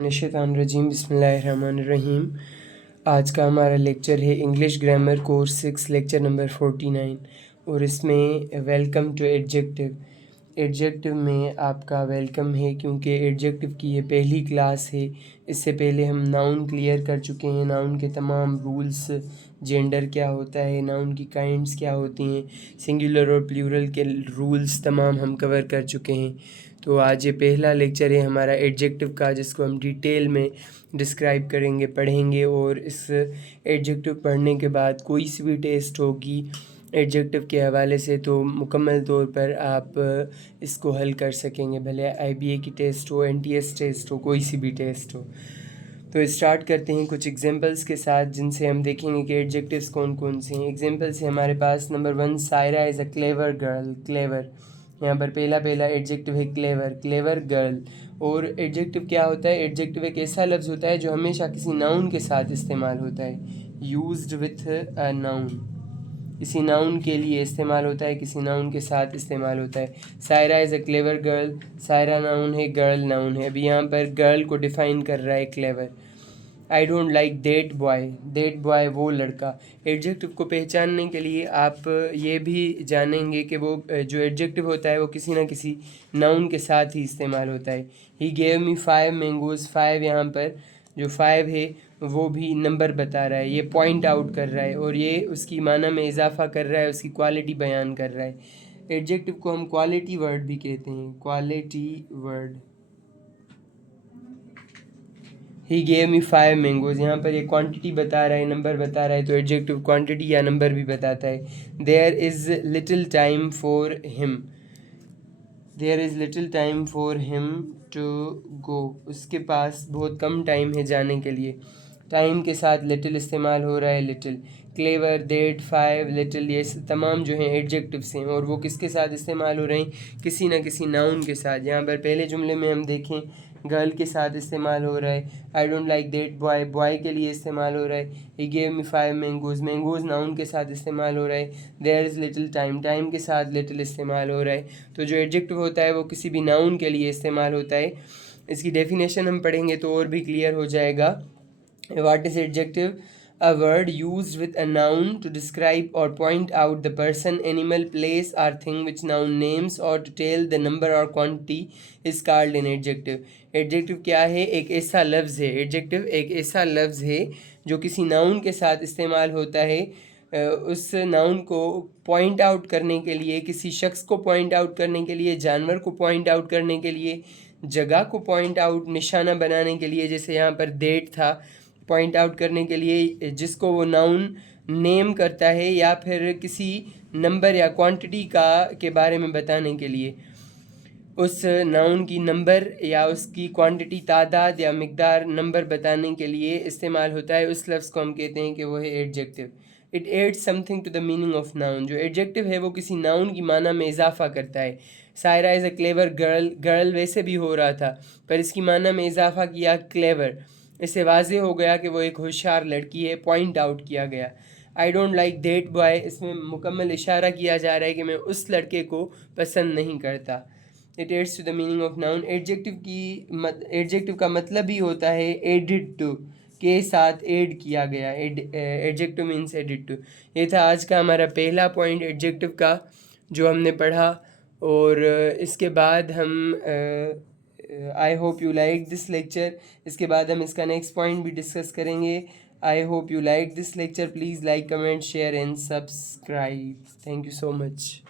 रजीम बिस्मिल्लाहिर्रहमानिर्रहीम। आज का हमारा लेक्चर है English grammar course 6 lecture number 49 और इसमें वेलकम टू एडजेक्टिव। एडजेक्टिव में आपका वेलकम है क्योंकि एडजेक्टिव की ये पहली क्लास है। इससे पहले हम नाउन क्लियर कर चुके हैं, नाउन के तमाम रूल्स, जेंडर क्या होता है, नाउन की काइंड्स क्या होती हैं, सिंगुलर और प्लूरल के रूल्स तमाम हम कवर कर चुके हैं। तो आज ये पहला लेक्चर है हमारा एडजेक्टिव का, जिसको हम डिटेल में डिस्क्राइब करेंगे, पढ़ेंगे। और इस एडजेक्टिव पढ़ने के बाद कोई सी भी टेस्ट होगी एडजेक्टिव के हवाले से तो मुकम्मल तौर पर आप इसको हल कर सकेंगे, भले IBA की टेस्ट हो, NTS टेस्ट हो, कोई सी भी टेस्ट हो। तो स्टार्ट करते हैं कुछ एग्जांपल्स के साथ, जिनसे हम देखेंगे कि एडजेक्टिव्स कौन कौन से हैं। एग्जांपल्स है हमारे पास। Number 1, Saira is a clever girl. Clever, यहाँ पर पहला एडजेक्टिव है क्लेवर, क्लेवर गर्ल। और एडजेक्टिव क्या होता है? एडजेक्टिव एक ऐसा लफ्ज़ होता है जो हमेशा किसी नाउन के साथ इस्तेमाल होता है, यूज्ड विथ अ नाउन। किसी नाउन के लिए इस्तेमाल होता है, किसी नाउन के साथ इस्तेमाल होता है। Saira is a clever girl, Saira noun है, गर्ल नाउन है। अभी यहाँ पर गर्ल को डिफ़ाइन कर रहा है clever. I don't like that boy, that boy वो लड़का। एडजेक्टिव को पहचानने के लिए आप ये भी जानेंगे कि वो जो एडजेक्टिव होता है वो किसी ना किसी नाउन के साथ ही इस्तेमाल होता है। ही गेव मी 5 मैंगोज़, 5 यहाँ पर जो 5 है वो भी नंबर बता रहा है, ये पॉइंट आउट कर रहा है और ये उसकी माना में इजाफा कर रहा है, उसकी क्वालिटी बयान कर रहा है। एडजेक्टिव को हम क्वालिटी वर्ड भी कहते हैं, क्वालिटी वर्ड। ही गेव मी 5 मैंगोज़, यहाँ पर ये क्वांटिटी बता रहा है, नंबर बता रहा है, तो एडजेक्टिव क्वांटिटी या नंबर भी बताता है। There is little time for him, there is little time for him to go, उसके पास बहुत कम टाइम है जाने के लिए। टाइम के साथ लिटिल इस्तेमाल हो रहा है, लिटिल। क्लेवर, दैट, 5, लिटिल, ये तमाम जो हैं एडजेक्टिव्स हैं और वो किसके साथ इस्तेमाल हो रहे हैं? किसी न किसी नाउन के साथ। यहाँ पर पहले जुमले में हम देखें गर्ल के साथ इस्तेमाल हो रहा है। I don't like that boy, boy के लिए इस्तेमाल हो रहा है। He gave me 5 mangoes, mangoes noun के साथ इस्तेमाल हो रहा है। There is little time, time के साथ लिटिल इस्तेमाल हो रहा है। तो जो एडजेक्टिव होता है वो किसी भी नाउन के लिए इस्तेमाल होता है। इसकी डेफिनेशन हम पढ़ेंगे तो और भी क्लियर हो जाएगा। What is adjective? A word used with a noun to describe or point out the person, animal, place or thing which noun names or to tell the number or quantity is called an adjective. Adjective क्या है? एक ऐसा लफ्ज़ है, adjective एक ऐसा लफ्ज़ है जो किसी नाउन के साथ इस्तेमाल होता है उस नाउन को पॉइंट आउट करने के लिए, किसी शख्स को पॉइंट आउट करने के लिए, जानवर को पॉइंट आउट करने के लिए, जगह को पॉइंट आउट निशाना बनाने के लिए, जैसे यहाँ पर डेट था, पॉइंट आउट करने के लिए जिसको वो नाउन नेम करता है, या फिर किसी नंबर या क्वांटिटी का के बारे में बताने के लिए, उस नाउन की नंबर या उसकी क्वांटिटी, तादाद या मिकदार, नंबर बताने के लिए इस्तेमाल होता है। उस लफ्ज़ को हम कहते हैं कि वो है adjective. It adds something to the meaning of noun. जो एडजेक्टिव है वो किसी नाउन की माना में इजाफा करता है। Saira is a clever girl, girl वैसे भी हो रहा था पर इसकी माना में इजाफा किया क्लेवर। इससे वाज़े हो गया कि वो एक होशियार लड़की है, पॉइंट आउट किया गया। आई डोंट लाइक दैट बॉय, इसमें मुकम्मल इशारा किया जा रहा है कि मैं उस लड़के को पसंद नहीं करता। It adds to the meaning of noun. Adjective का मतलब ही होता है एडिड टू, के साथ ऐड किया गया। Adjective means added to. ये था आज का हमारा पहला पॉइंट एडजेक्टिव का जो हमने पढ़ा। और इसके बाद हम I hope you like this lecture. इसके बाद हम इसका नेक्स्ट पॉइंट भी डिस्कस करेंगे। I hope you like this lecture. Please like, comment, share and subscribe. Thank you so much.